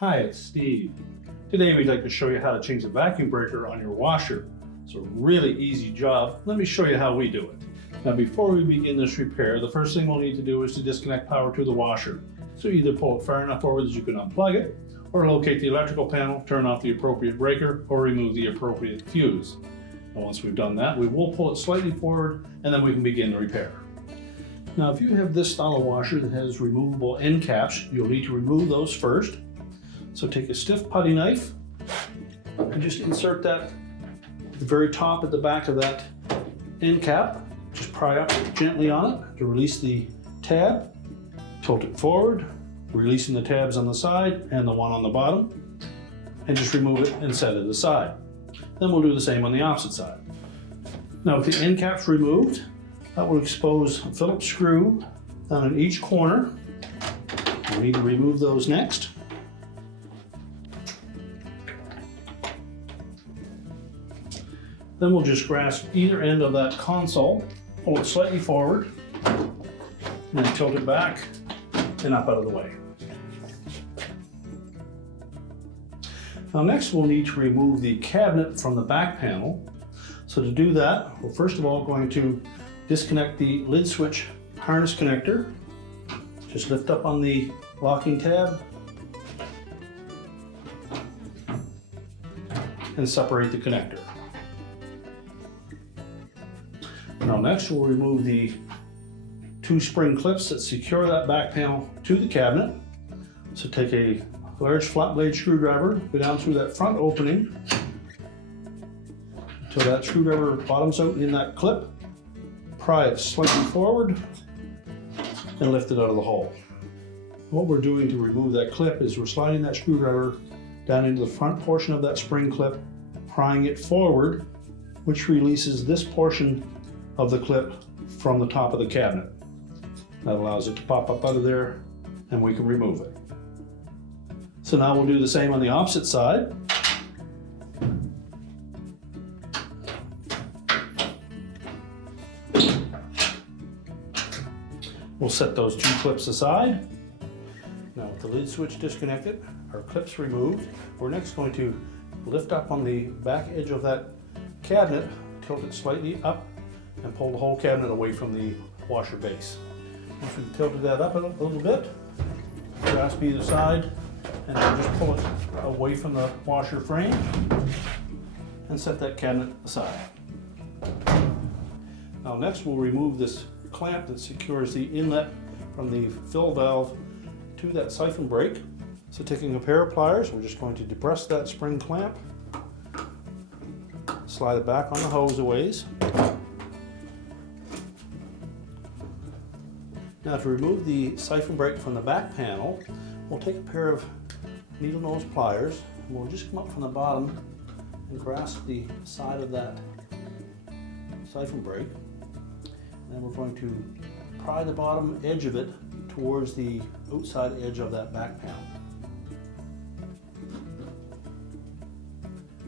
Hi, it's Steve. Today we'd like to show you how to change the vacuum breaker on your washer. It's a really easy job. Let me show you how we do it. Now before we begin this repair, the first thing we'll need to do is to disconnect power to the washer. So either pull it far enough forward that you can unplug it, or locate the electrical panel, turn off the appropriate breaker, or remove the appropriate fuse. And once we've done that, we will pull it slightly forward and then we can begin the repair. Now if you have this style of washer that has removable end caps, you'll need to remove those first. So take a stiff putty knife and just insert that at the very top at the back of that end cap. Just pry up gently on it to release the tab. Tilt it forward, releasing the tabs on the side and the one on the bottom. And just remove it and set it aside. Then we'll do the same on the opposite side. Now with the end caps removed, that will expose a Phillips screw down in each corner. We need to remove those next. Then we'll just grasp either end of that console, pull it slightly forward, and then tilt it back and up out of the way. Now next we'll need to remove the cabinet from the back panel. So to do that, we're first of all going to disconnect the lid switch harness connector. Just lift up on the locking tab and separate the connector. Now next we'll remove the two spring clips that secure that back panel to the cabinet. So take a large flat blade screwdriver, go down through that front opening until that screwdriver bottoms out in that clip. Pry it slightly forward and lift it out of the hole. What we're doing to remove that clip is we're sliding that screwdriver down into the front portion of that spring clip, prying it forward, which releases this portion of the clip from the top of the cabinet. That allows it to pop up out of there and we can remove it. So now we'll do the same on the opposite side. We'll set those two clips aside. Now with the lid switch disconnected, our clips removed, we're next going to lift up on the back edge of that cabinet, tilt it slightly up, and pull the whole cabinet away from the washer base. Once we've tilted that up a little bit, grasp either side, and then just pull it away from the washer frame and set that cabinet aside. Now next we'll remove this clamp that secures the inlet from the fill valve to that siphon brake. So taking a pair of pliers, we're just going to depress that spring clamp, slide it back on the hose a ways. Now to remove the siphon brake from the back panel, we'll take a pair of needle nose pliers and we'll just come up from the bottom and grasp the side of that siphon brake. And then we're going to pry the bottom edge of it towards the outside edge of that back panel.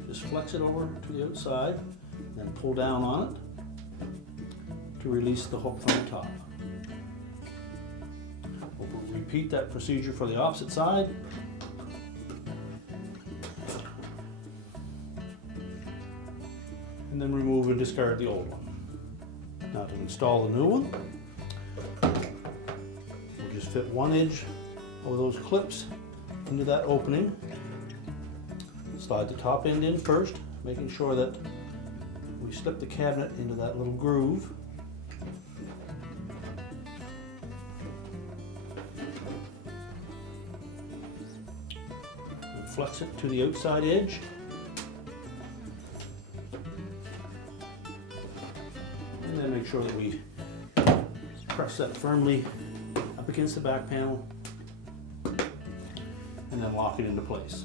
Just flex it over to the outside and then pull down on it to release the hook from the top. We'll repeat that procedure for the opposite side. And then remove and discard the old one. Now to install the new one, we'll just fit one edge of those clips into that opening. Slide the top end in first, making sure that we slip the cabinet into that little groove. And flex it to the outside edge. And then make sure that we press that firmly up against the back panel and then lock it into place.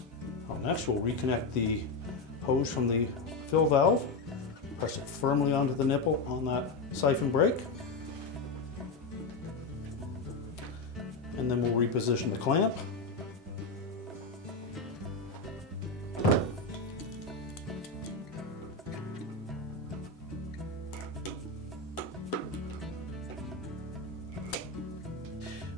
Next we'll reconnect the hose from the fill valve, press it firmly onto the nipple on that siphon brake, and then we'll reposition the clamp.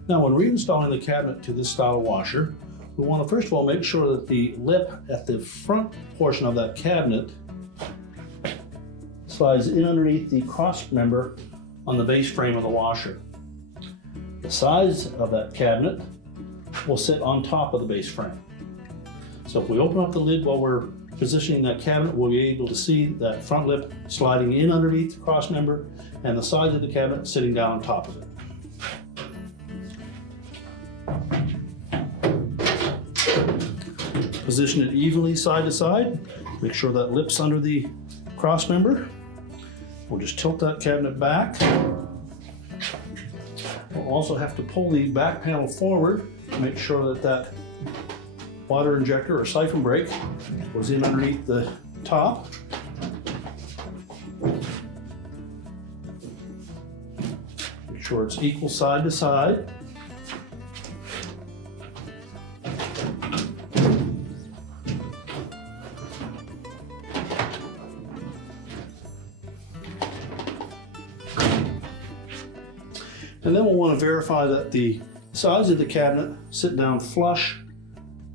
Now when reinstalling the cabinet to this style washer, we want to first of all make sure that the lip at the front portion of that cabinet slides in underneath the cross member on the base frame of the washer. The sides of that cabinet will sit on top of the base frame. So if we open up the lid while we're positioning that cabinet, we'll be able to see that front lip sliding in underneath the cross member and the sides of the cabinet sitting down on top of it. Position it evenly side to side. Make sure that lip's under the cross member. We'll just tilt that cabinet back. We'll also have to pull the back panel forward to make sure that that water injector or siphon brake goes in underneath the top. Make sure it's equal side to side. And then we'll want to verify that the sides of the cabinet sit down flush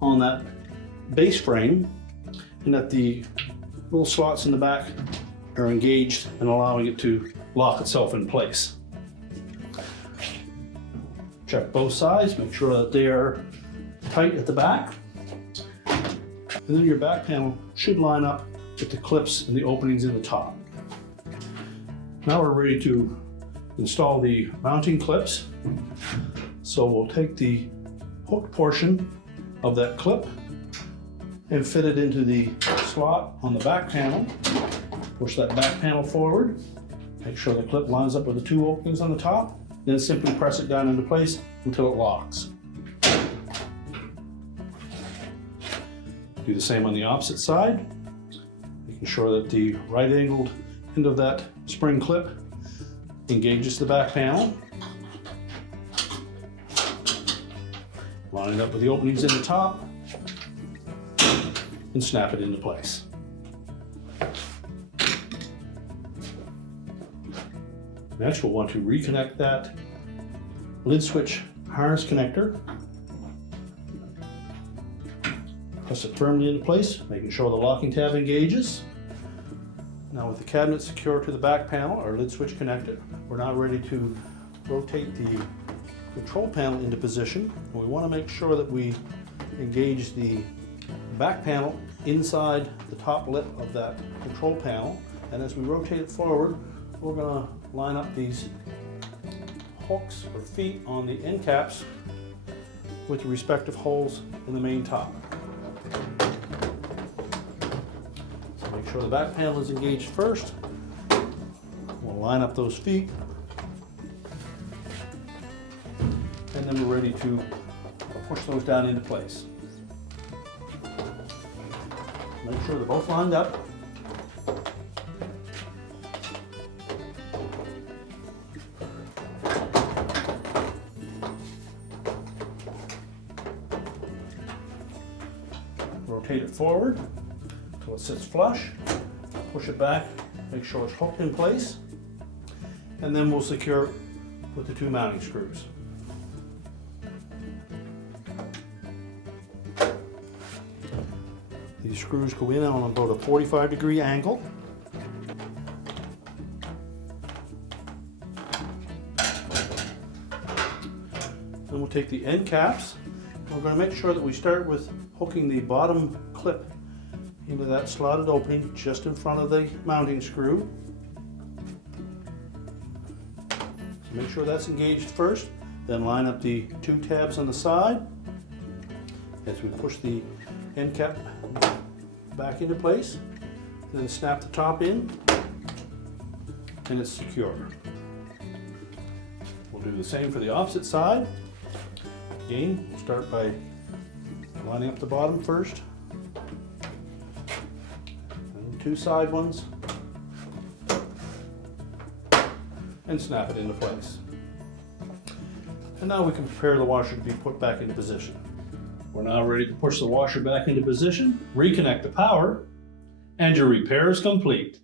on that base frame and that the little slots in the back are engaged and allowing it to lock itself in place. Check both sides, make sure that they are tight at the back. And then your back panel should line up with the clips and the openings in the top. Now we're ready to install the mounting clips. So we'll take the hooked portion of that clip and fit it into the slot on the back panel. Push that back panel forward. Make sure the clip lines up with the two openings on the top. Then simply press it down into place until it locks. Do the same on the opposite side, making sure that the right angled end of that spring clip engages the back panel. Line it up with the openings in the top and snap it into place. Next, we'll want to reconnect that lid switch harness connector. Press it firmly into place, making sure the locking tab engages. Now with the cabinet secure to the back panel, our lid switch connected, we're now ready to rotate the control panel into position. We want to make sure that we engage the back panel inside the top lip of that control panel. And as we rotate it forward, we're going to line up these hooks or feet on the end caps with the respective holes in the main top. So make sure the back panel is engaged first. We'll line up those feet. And then we're ready to push those down into place. Make sure they're both lined up. Rotate it forward until it sits flush. Push it back, make sure it's hooked in place. And then we'll secure it with the two mounting screws. These screws go in on about a 45-degree angle. Then we'll take the end caps. We're going to make sure that we start with hooking the bottom clip into that slotted opening just in front of the mounting screw. So make sure that's engaged first, then line up the two tabs on the side as we push the end cap back into place, then snap the top in and it's secure. We'll do the same for the opposite side. Again, we'll start by lining up the bottom first, and two side ones, and snap it into place. And now we can prepare the washer to be put back into position. We're now ready to push the washer back into position, reconnect the power, and your repair is complete.